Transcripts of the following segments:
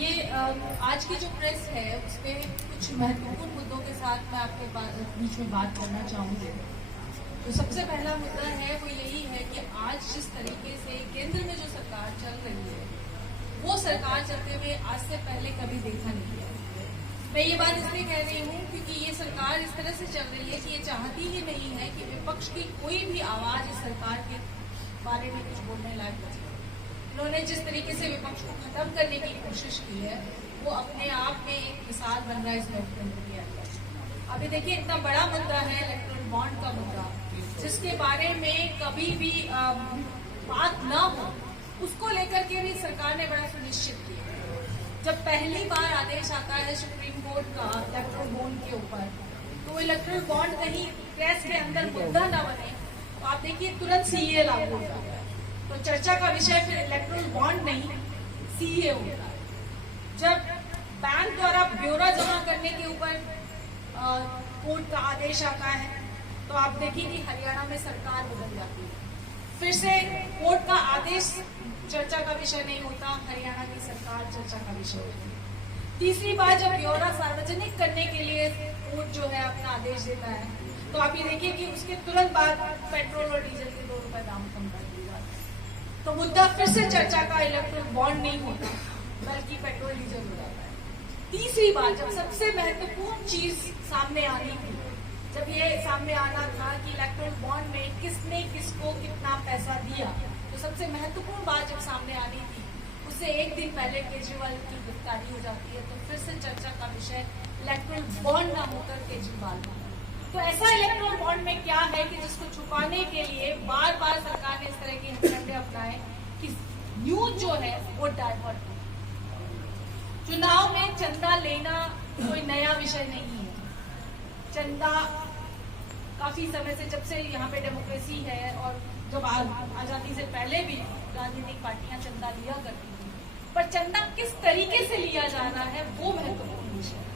ये आज की जो प्रेस है उसमें कुछ महत्वपूर्ण मुद्दों के साथ मैं आपके बीच में बात करना चाहूँगी। तो सबसे पहला मुद्दा है वो यही है कि आज जिस तरीके से केंद्र में जो सरकार चल रही है वो सरकार चलते हुए आज से पहले कभी देखा नहीं गया। मैं ये बात इसलिए कह रही हूँ क्योंकि ये सरकार इस तरह से चल रही है कि ये चाहती ही नहीं है कि विपक्ष की कोई भी आवाज इस सरकार के बारे में कुछ बोलने लायक बचे। इन्होंने जिस तरीके से विपक्ष को खत्म करने की कोशिश की है वो अपने आप में एक मिसाल बन रहा है इस लोकतंत्र के अंदर। अभी देखिए इतना बड़ा मुद्दा है इलेक्ट्रल बॉन्ड का मुद्दा, जिसके बारे में कभी भी बात न हो उसको लेकर के भी सरकार ने बड़ा सुनिश्चित किया। जब पहली बार आदेश आता है सुप्रीम कोर्ट का इलेक्ट्रल बॉन्ड के ऊपर, तो इलेक्ट्रल बॉन्ड कहीं केस के अंदर मुद्दा न बने तो आप देखिए तुरंत सीए लागू हो जाता है। तो चर्चा का विषय फिर इलेक्ट्रल बॉन्ड नहीं सीए होता है। जब बैंक द्वारा ब्यौरा जमा करने के ऊपर कोर्ट का आदेश आता है तो आप देखिए कि हरियाणा में सरकार बदल जाती है, फिर से कोर्ट का आदेश चर्चा का विषय नहीं होता, हरियाणा की सरकार चर्चा का विषय होती है। तीसरी बार जब ब्यौरा सार्वजनिक करने के लिए कोर्ट जो है अपना आदेश देता है तो आप ये देखिए कि उसके तुरंत बाद पेट्रोल और डीजल के 2 रुपए दाम कम कर दिए जाते हैं। तो मुद्दा फिर से चर्चा का इलेक्ट्रल बॉन्ड नहीं होता बल्कि पेट्रोल डीजल हो जाता है। तीसरी बार जब सबसे महत्वपूर्ण चीज सामने आनी थी, जब ये सामने आना था कि इलेक्ट्रल बॉन्ड में किसने किसको कितना पैसा दिया, तो सबसे महत्वपूर्ण बात जब सामने आनी थी उससे एक दिन पहले केजरीवाल की गिरफ्तारी हो जाती है। तो फिर से चर्चा का विषय इलेक्ट्रल बॉन्ड ना होकर केजरीवाल का। तो ऐसा इलेक्ट्रल बॉन्ड में क्या है कि जिसको छुपाने के लिए बार बार सरकार ने इस तरह के हथकंडे अपनाए कि न्यूज जो है वो डाइवर्ट हो। चुनाव में चंदा लेना कोई नया विषय नहीं है। चंदा काफी समय से, जब से यहाँ पे डेमोक्रेसी है और जब आजादी से पहले भी राजनीतिक पार्टियां चंदा लिया करती थी, पर चंदा किस तरीके से लिया जा रहा है वो महत्वपूर्ण विषय है।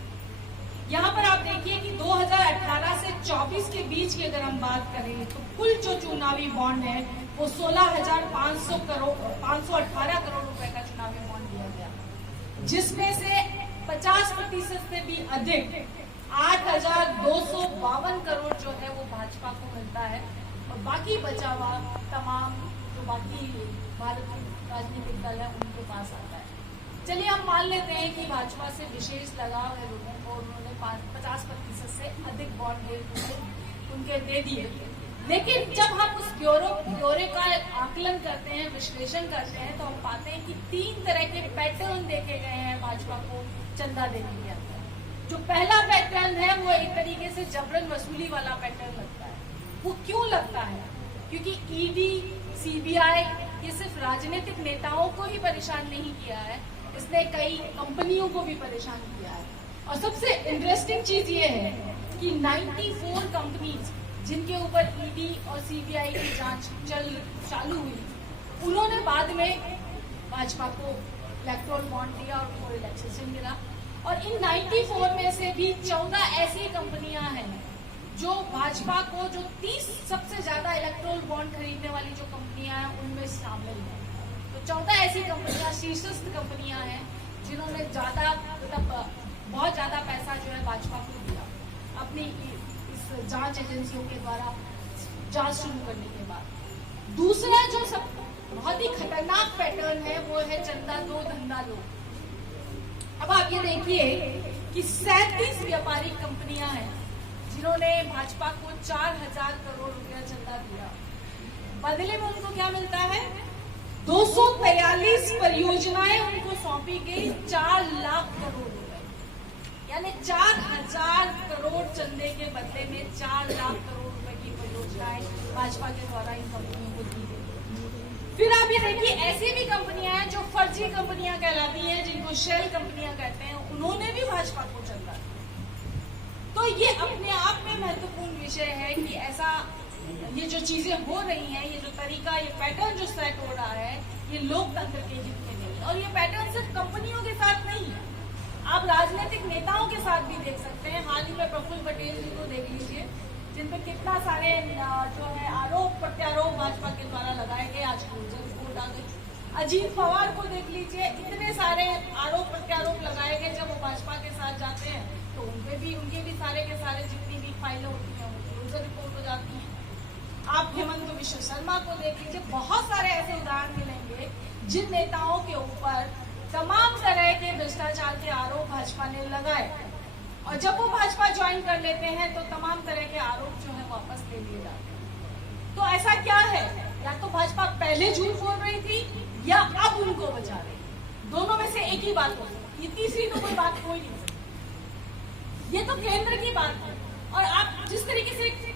यहाँ पर आप देखिए कि 2018 से 24 के बीच की अगर हम बात करें तो कुल जो चुनावी बॉन्ड है वो 16,518 करोड़ रुपए का चुनावी बॉन्ड दिया गया, जिसमें से 50% से भी अधिक 8,252 करोड़ जो है वो भाजपा को मिलता है और बाकी बचा हुआ तमाम जो बाकी भारतीय राजनीतिक दल है उनके पास आता है। चलिए हम मान लेते हैं कि भाजपा से विशेष लगाव है लोगों को, उन्होंने 50% से अधिक बॉन्ड उनके दे दिए। लेकिन जब हम उस ब्यौरे का आकलन करते हैं, विश्लेषण करते हैं, तो हम पाते हैं कि 3 तरह के पैटर्न देखे गए हैं भाजपा को चंदा देने के अंदर। जो पहला पैटर्न है वो एक तरीके से जबरन वसूली वाला पैटर्न लगता है। वो क्यों लगता है? क्योंकि ईडी, सीबीआई ये सिर्फ राजनीतिक नेताओं को ही परेशान नहीं किया है, इसने कई कंपनियों को भी परेशान किया है। और सबसे इंटरेस्टिंग चीज ये है कि 94 कंपनीज जिनके ऊपर ईडी और सीबीआई की जांच चालू हुई, उन्होंने बाद में भाजपा को इलेक्ट्रल बॉन्ड दिया और उनको रिलैक्सेशन मिला। और इन 94 में से भी 14 ऐसी कंपनियां हैं जो भाजपा को, जो 30 सबसे ज्यादा इलेक्ट्रल बॉन्ड खरीदने वाली जो कंपनियां हैं उनमें शामिल है। तो 14 ऐसी कंपनियां, शीर्षस्थ कंपनियां हैं जिन्होंने बहुत ज्यादा पैसा जो है भाजपा को दिया अपनी इस जांच एजेंसियों के द्वारा जांच शुरू करने के बाद। दूसरा जो सब बहुत ही खतरनाक पैटर्न है वो है चंदा दो धंधा लो। अब आप ये देखिए कि 37 व्यापारिक कंपनियां हैं जिन्होंने भाजपा को 4,000 करोड़ रुपया चंदा दिया। बदले में उनको क्या मिलता है? 243 परियोजनाएं उनको सौंपी गई 4 लाख करोड़ रुपए, यानी 4,000 करोड़ चंदे के बदले में 4 लाख करोड़ रुपए की परियोजनाएं भाजपा के द्वारा इन कंपनियों को दी गई। फिर आप ये देखिए ऐसी भी कंपनियां हैं जो फर्जी कंपनियां कहलाती हैं, जिनको शेल कंपनियां कहते हैं, उन्होंने भी भाजपा को चंदा दिया। तो ये अपने आप में महत्वपूर्ण विषय है कि ऐसा ये जो चीजें हो रही हैं, ये जो तरीका, ये पैटर्न जो सेट हो रहा है, ये लोकतंत्र के हित में नहीं है। और ये पैटर्न सिर्फ कंपनियों के साथ नहीं है, आप राजनीतिक नेताओं के साथ भी देख सकते हैं। हाल ही में प्रफुल्ल पटेल जी को देख लीजिए, जिन पे कितना सारे जो है आरोप प्रत्यारोप भाजपा के द्वारा लगाए गए। आज कोर्ट आ गई, अजीत पवार को देख लीजिए, इतने सारे आरोप प्रत्यारोप लगाए गए। जब वो भाजपा के साथ जाते हैं तो उनके भी सारे के सारे जितनी भी फाइलें होती हैं उनकी रिपोर्ट हो जाती है। आप हेमंत विश्व शर्मा को देख लीजिए, बहुत सारे ऐसे उदाहरण मिलेंगे जिन नेताओं के ऊपर तमाम तरह के भ्रष्टाचार के आरोप भाजपा ने लगाए, और जब वो भाजपा ज्वाइन कर लेते हैं तो तमाम तरह के आरोप जो है वापस ले लिए जाते हैं। तो ऐसा क्या है, या तो भाजपा पहले झूठ बोल रही थी या अब उनको बचा रही, दोनों में से एक ही बात हो सकती, ये तीसरी तो कोई बात हो ही नहीं सकती। ये तो केंद्र की बात है। और आप जिस तरीके से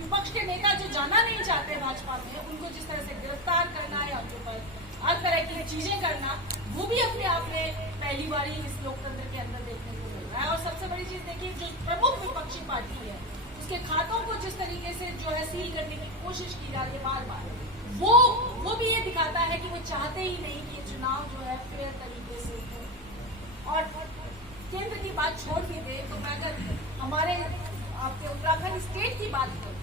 विपक्ष के नेता जो जाना नहीं चाहते भाजपा में, उनको जिस तरह से गिरफ्तार करना या उनके ऊपर हर तरह की चीजें करना, वो भी अपने आप में पहली बार ही इस लोकतंत्र के अंदर देखने को मिल रहा है। और सबसे बड़ी चीज देखिए, जो प्रमुख विपक्षी पार्टी है उसके खातों को जिस तरीके से जो है सील करने की कोशिश की जा रही है बार बार, वो भी ये दिखाता है कि वो चाहते ही नहीं कि ये चुनाव जो है फेयर तरीके से हो। और केंद्र की बात छोड़ भी दे तो मैं अगर हमारे आपके उत्तराखंड स्टेट की बात करूं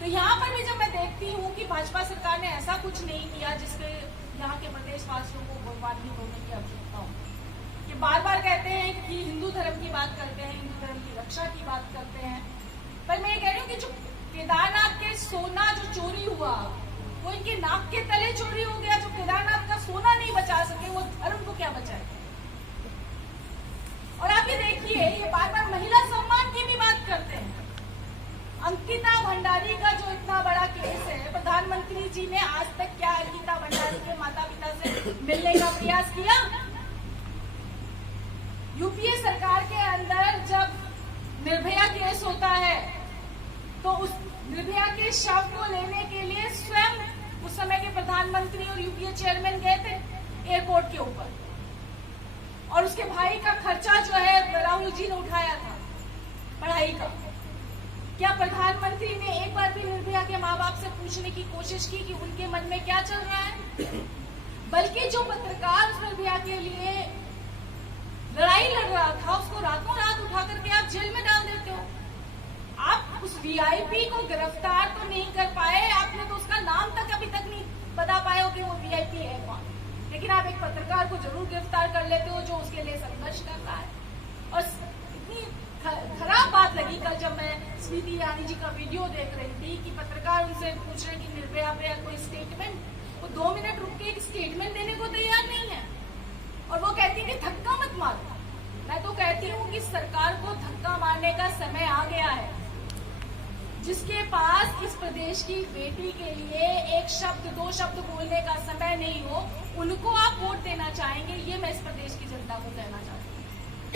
तो यहाँ पर भी जब मैं देखती हूँ कि भाजपा सरकार ने ऐसा कुछ नहीं किया जिससे यहाँ के प्रदेशवासियों को बर्बादी होने की आवश्यकता हो। कि बार बार कहते हैं कि हिंदू धर्म की बात करते हैं, हिंदू धर्म की रक्षा की बात करते हैं, पर मैं ये कह रही हूँ कि जो केदारनाथ के सोना जो चोरी हुआ वो इनके नाक के तले चोरी हो गया। जो केदारनाथ का सोना नहीं बचा सके वो धर्म को क्या बचाए। और आप ये देखिए, ये बार बार महिला सम्मान की भी बात करते हैं। अंकिता भंडारी का जो इतना बड़ा केस है, प्रधानमंत्री जी ने आज तक क्या अंकिता भंडारी के माता पिता से मिलने का प्रयास किया? यूपीए सरकार के अंदर जब निर्भया केस होता है तो उस निर्भया के शव को लेने के लिए स्वयं उस समय के प्रधानमंत्री और यूपीए चेयरमैन गए थे एयरपोर्ट के ऊपर, और उसके भाई का खर्चा जो है राहुल जी ने उठाया था पढ़ाई का। क्या प्रधानमंत्री ने एक बार भी निर्भया के माँ बाप से पूछने की कोशिश की कि उनके मन में क्या चल रहा है? बल्कि जो पत्रकार उस निर्भया के लिए लड़ाई लड़ रहा था उसको रातों रात उठा करके आप जेल में डाल देते हो। आप उस वीआईपी को गिरफ्तार तो नहीं कर पाए, आपने तो उसका नाम तक अभी तक नहीं बता पाए हो कि वो वीआईपी है कौन, लेकिन आप एक पत्रकार को जरूर गिरफ्तार कर लेते हो जो उसके लिए संघर्ष कर रहा है। और इतनी खराब बात लगी कल जब मैं स्मृति ईरानी जी का वीडियो देख रही थी कि पत्रकार उनसे पूछ रहे कि निर्भया पे कोई स्टेटमेंट, वो 2 मिनट रुक के एक स्टेटमेंट देने को तैयार नहीं है, और वो कहती है कि धक्का मत मारो। मैं तो कहती हूँ कि सरकार को धक्का मारने का समय आ गया है। जिसके पास इस प्रदेश की बेटी के लिए एक शब्द 2 शब्द बोलने का समय नहीं हो, उनको आप वोट देना चाहेंगे, ये मैं इस प्रदेश की जनता को कहना चाहती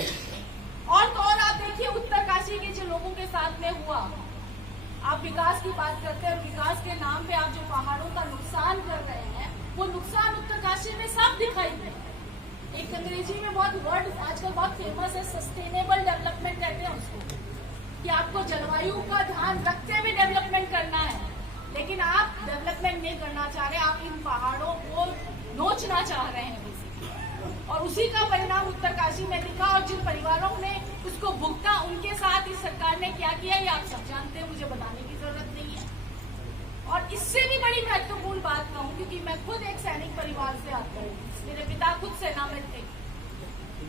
हूँ। और तो और आप देखिए उत्तरकाशी के जो लोगों के साथ में हुआ, आप विकास की बात करते हैं, विकास के नाम पे आप जो पहाड़ों का नुकसान कर रहे हैं, वो नुकसान उत्तरकाशी में साफ दिखाई दे। एक अंग्रेजी में बहुत वर्ड आजकल बहुत फेमस है, सस्टेनेबल डेवलपमेंट कहते हैं उसको, कि आपको जलवायु का ध्यान रखते हुए डेवलपमेंट करना है, लेकिन आप डेवलपमेंट नहीं करना चाह रहे, आप इन पहाड़ों को नोचना चाह रहे हैं बेसिकली। और उसी का परिणाम उत्तरकाशी में दिखा, और जिन परिवारों ने उसको भुगता उनके साथ इस सरकार ने क्या किया ये आप सब जानते हैं, मुझे बताने की जरूरत नहीं है। और इससे भी बड़ी महत्वपूर्ण बात कहूँ, क्योंकि मैं खुद एक सैनिक परिवार से आती हूँ, मेरे पिता खुद सेना में थे।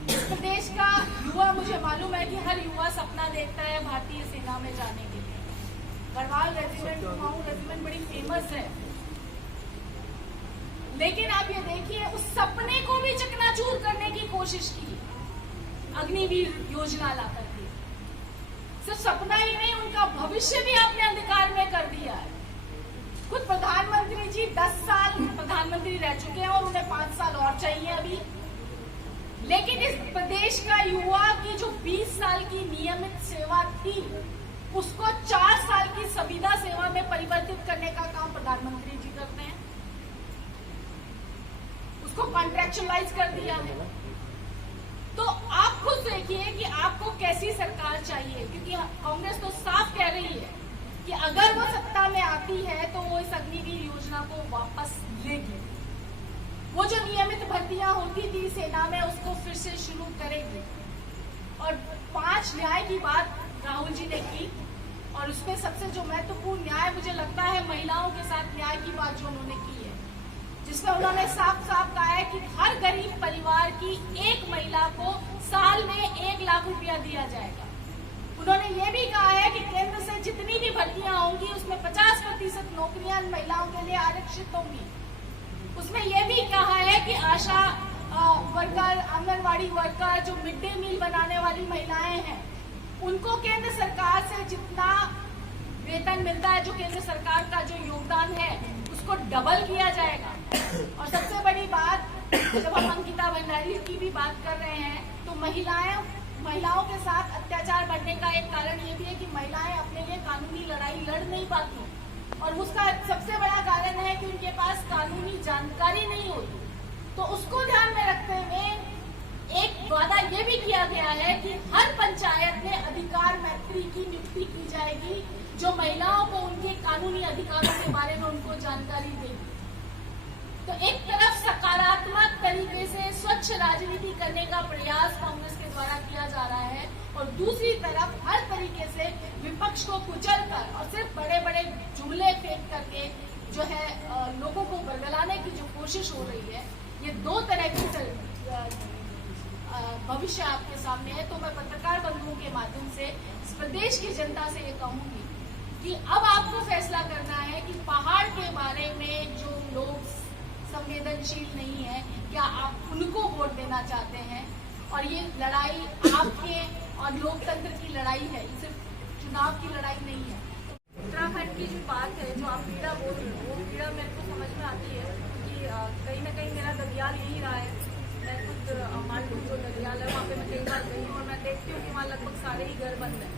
इस प्रदेश का युवा, मुझे मालूम है कि हर युवा सपना देखता है भारतीय सेना में जाने के लिए। गढ़वाल रेजिमेंट, कुमाऊं रेजिमेंट बड़ी फेमस है, लेकिन आप ये देखिए उस सपने को भी चकनाचूर करने की कोशिश की अग्निवीर योजना ला करके। सिर्फ सपना ही नहीं, उनका भविष्य भी आपने अंधकार में कर दिया है। खुद प्रधानमंत्री जी 10 साल प्रधानमंत्री रह चुके हैं और उन्हें 5 साल और चाहिए अभी, लेकिन इस प्रदेश का युवा की जो 20 साल की नियमित सेवा थी उसको 4 साल की संविदा सेवा में परिवर्तित करने का काम प्रधानमंत्री जी करते हैं, उसको कॉन्ट्रैक्चुअलाइज कर दिया है। तो आप खुद देखिए कि आपको कैसी सरकार चाहिए, क्योंकि कांग्रेस तो साफ कह रही है कि अगर वो सत्ता में आती है तो वो इस अग्निवीर योजना को वापस लेगी, वो जो नियमित भर्तियां होती थी सेना में उसको फिर से शुरू करेगी। और 5 न्याय की बात राहुल जी ने की, और उसमें सबसे जो महत्वपूर्ण न्याय मुझे लगता है महिलाओं के साथ न्याय की बात जो उन्होंने की है, जिसमें उन्होंने साफ साफ कहा है कि हर गरीब परिवार की एक महिला को साल में 1 लाख रुपया दिया जाएगा। उन्होंने ये भी कहा है कि केंद्र से जितनी भी भर्तियां होंगी उसमें 50% नौकरियां महिलाओं के लिए आरक्षित होंगी। उसमें यह भी कहा है कि आशा वर्कर, आंगनवाड़ी वर्कर, जो मिड डे मील बनाने वाली महिलाएं हैं, उनको केंद्र सरकार से जितना वेतन मिलता है, जो केंद्र सरकार का जो योगदान है, उसको डबल किया जाएगा। और सबसे बड़ी बात, जब हम अंकिता भंडारी की भी बात कर रहे हैं, तो महिलाओं के साथ अत्याचार बढ़ने का एक कारण ये भी है कि महिलाएं अपने लिए कानूनी लड़ाई लड़ नहीं पाती, और उसका सबसे बड़ा कारण है कि उनके पास कानूनी जानकारी नहीं होती। तो उसको ध्यान में रखते हुए एक वादा ये भी किया गया है कि हर पंचायत में अधिकार मैत्री की नियुक्ति की जाएगी, जो महिलाओं को उनके कानूनी अधिकारों के बारे में उनको जानकारी देगी। तो एक तरफ सकारात्मक तरीके से स्वच्छ राजनीति करने का प्रयास कांग्रेस के द्वारा किया जा रहा है, और दूसरी तरफ हर तरीके से विपक्ष को कुचलकर और सिर्फ बड़े बड़े जुमले फेंक करके जो है लोगों को बरगलाने की जो कोशिश हो रही है, ये दो तरह की भविष्य आपके सामने है। तो मैं पत्रकार बंधुओं के माध्यम से इस प्रदेश की जनता से ये कहूंगी कि अब आपको फैसला करना है कि पहाड़ के बारे में जो लोग संवेदनशील नहीं है, क्या आप उनको वोट देना चाहते हैं? और ये लड़ाई आपके और लोकतंत्र की लड़ाई है, सिर्फ चुनाव की लड़ाई नहीं है। उत्तराखंड की जो बात है, जो आप पीड़ा बोल रहे हो, वो पीड़ा मेरे को समझ में आती है कि कहीं ना कहीं मेरा ददियाल यही रहा है। मैं खुद मालूम जो ददियाल है, वहाँ पे मैं कई बार गई हूँ और मैं देखती हूँ कि वहाँ लगभग सारे ही घर बंद हैं,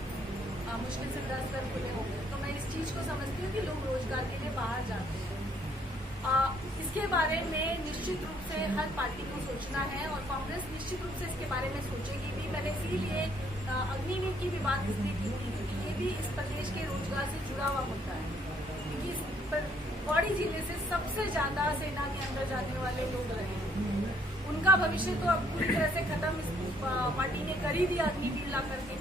मुश्किल से 10 घर खुले हो गए। तो मैं इस चीज़ को समझती हूँ कि लोग रोजगार के लिए बाहर जाते हैं। इसके बारे में निश्चित रूप से हर पार्टी को सोचना है, और कांग्रेस निश्चित रूप से इसके बारे में सोचेगी भी। मैंने इसीलिए अग्निवीर की भी बात इसलिए की थी क्योंकि ये भी इस प्रदेश के रोजगार से जुड़ा हुआ मुद्दा है, क्योंकि पौड़ी जिले से सबसे ज्यादा सेना के अंदर जाने वाले लोग रहे हैं। उनका भविष्य तो अब पूरी तरह से खत्म इस पार्टी ने कर ही दिया अग्निवीर ला करके,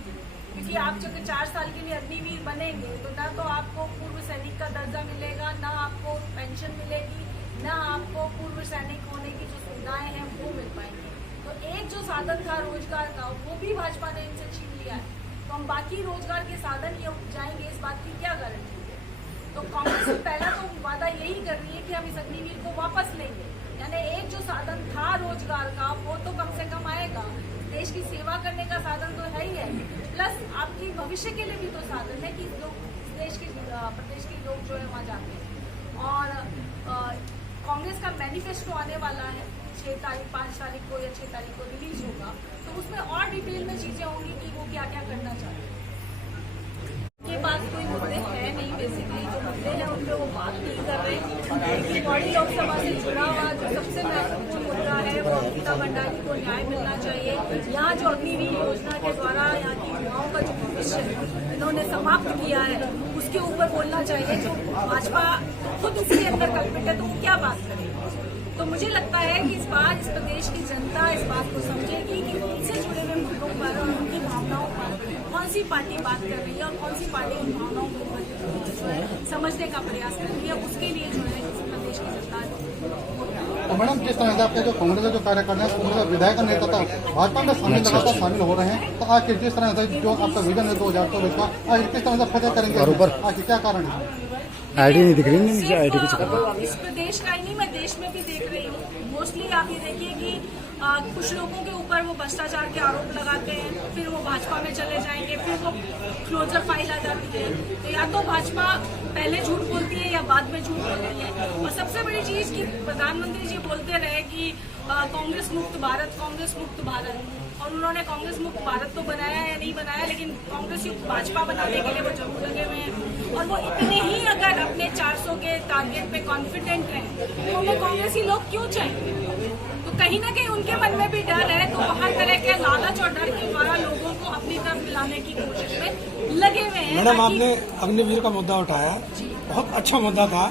क्योंकि आप जब 4 साल के लिए अग्निवीर बनेंगे तो ना तो आपको पूर्व सैनिक का दर्जा मिलेगा, ना आपको पेंशन मिलेगी, ना आपको पूर्व सैनिक होने की जो सुविधाएं हैं वो मिल पाएंगी। तो एक जो साधन था रोजगार का, वो भी भाजपा ने इनसे छीन लिया है। तो हम बाकी रोजगार के साधन ये जाएंगे, इस बात की क्या गारंटी है? तो कांग्रेस पहला तो वादा यही कर रही है कि हम इस अग्निवीर को वापस लेंगे, यानी एक जो साधन था रोजगार का वो तो कम से कम आएगा। देश की सेवा करने का साधन तो है ही है, प्लस आपकी भविष्य के लिए भी तो साधन है कि लोग देश के प्रदेश के लोग जो है वहाँ जाते हैं। और कांग्रेस का मैनिफेस्टो आने वाला है 5 तारीख को या 6 तारीख को रिलीज होगा, तो उसमें और डिटेल में चीजें होंगी कि वो क्या क्या करना चाहते हैं। ये बात कोई मुद्दे है नहीं, बेसिकली जो मुद्दे हैं उन पे वो बात नहीं कर रहे। पौड़ी लोकसभा से जुड़ा हुआ जो सबसे महत्वपूर्ण मुद्दा है वो अंकिता भंडारी को न्याय मिलना चाहिए। यहाँ जो अग्निवीर योजना के द्वारा यहाँ की युवाओं का जो भविष्य इन्होंने समाप्त किया है उसके ऊपर बोलना चाहिए। जो भाजपा खुद इसके अंदर कल्पित है तो वो क्या बात करेगी? तो मुझे लगता है कि इस बार इस प्रदेश की जनता इस बात को समझेगी कि उनसे जुड़े हुए मुद्दों पर और उनकी भावनाओं पर कौन सी पार्टी बात कर रही है और कौन सी पार्टी उन भावनाओं को जो है समझने का प्रयास कर रही है। उसके लिए जो है इस प्रदेश की जनता। तो मैडम, किस तरह से आपके जो कांग्रेस के जो कार्यकर्ता हैं, कांग्रेस विधायक नेता था भाजपा में शामिल हो रहे हैं, तो आखिर जिस तरह से जो आपका विजन है 2024 का, आखिर किस तरह से फतेह करेंगे? आखिर क्या कारण है? आईडी नहीं दिख रही है, मुझे आईडी की इस प्रदेश का ही नहीं, मैं देश में भी देख रही हूँ। मोस्टली आप ये देखिए कि कुछ लोगों के ऊपर वो भ्रष्टाचार के आरोप लगाते हैं, फिर वो भाजपा में चले जाएंगे, फिर वो क्लोजर फाइल आ जाती है। तो या तो भाजपा पहले झूठ बोलती है या बाद में झूठ बोलती है। और सबसे बड़ी चीज कि प्रधानमंत्री जी बोलते रहे कि कांग्रेस मुक्त भारत, कांग्रेस मुक्त भारत, और उन्होंने कांग्रेस मुक्त भारत तो बनाया या नहीं बनाया, लेकिन कांग्रेस युक्त भाजपा बनाने के लिए वो जरूर लगे हुए हैं। और वो इतने ही अगर अपने 400 के टारगेट पे कॉन्फिडेंट हैं तो उन्हें कांग्रेसी लोग क्यों चाहिए? तो कहीं ना कहीं उनके मन में भी डर है, तो वो हर तरह के लालच और डर के द्वारा लोगों को अपनी तरफ मिलाने की कोशिश में लगे हुए हैं। मैडम, आपने अग्निवीर का मुद्दा उठाया, बहुत अच्छा मुद्दा था,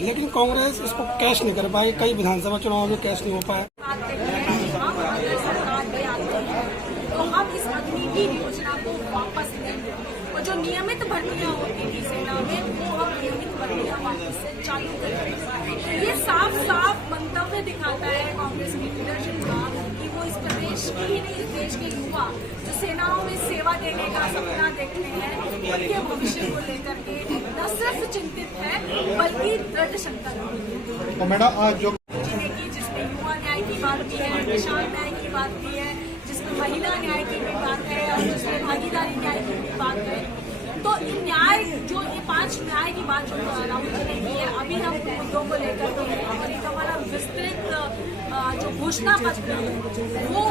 लेकिन कांग्रेस इसको कैश नहीं कर पाई। कई विधानसभा चुनाव में कैश नहीं हो पाया। तो हम इस अग्निवीर योजना को वापस लेंगे, और जो नियमित भर्तियां होती थी सेना में वो हम नियमित वर्दियां वापस से चालू करें। ये साफ साफ मंतव्य दिखाता है कांग्रेस की लीडरशिप का कि वो इस प्रदेश की ही नहीं, इस देश के युवा जो सेनाओं में सेवा देने का सपना देखते हैं, उनके भविष्य को लेकर के न सिर्फ चिंतित है बल्कि दृढ़ क्षमता रखती है। तो मैडम आज जो जिसमें युवा न्याय की बात भी है, किसान न्याय की बात भी है, जिसमें महिला न्याय की भी बात है और जिसमें भागीदारी न्याय की भी बात है, तो न्याय जो ये 5 न्याय की बात जो राहुल जी ने की है, अभी हम मुद्दों को लेकर के हैं और एक हमारा विस्तृत जो घोषणा पत्र वो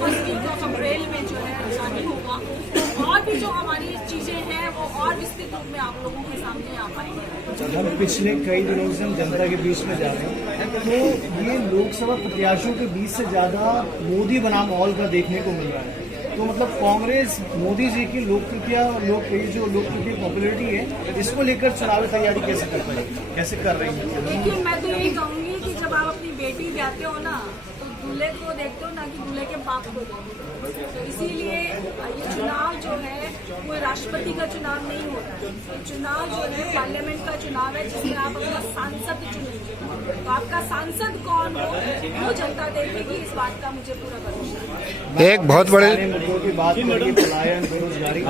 फर्स्ट वीक ऑफ अप्रैल में जो है जारी होगा। तो और भी जो हमारी चीजें हैं वो और विस्तृत रूप में आप लोगों के सामने आ पाएंगे। हम पिछले कई दिनों से हम जनता के बीच में जा रहे हैं, तो ये लोकसभा प्रत्याशियों के बीच से ज्यादा मोदी बनाम माहौल का देखने को मिल रहा है। तो मतलब कांग्रेस मोदी जी की लोकप्रियता पॉपुलरिटी है, इसको लेकर चुनावी तैयारी कैसे कर पाएगी, कैसे कर रही है? देखिए, मैं तो यही कहूंगी कि जब आप अपनी बेटी ब्याहते हो ना, तो दूल्हे को देखते हो ना कि दूल्हे के बाप को देखते हो। तो इसीलिए ये चुनाव जो है वो राष्ट्रपति का चुनाव नहीं होता है, चुनाव जो है पार्लियामेंट का चुनाव है, जिसमें आप अपना सांसद चुनेंगे। तो आपका सांसद कौन हो वो जनता देखेगी, इस बात का मुझे पूरा भरोसा है। एक बहुत बड़े मुद्दों की बात करिए, पलायन, बेरोजगारी।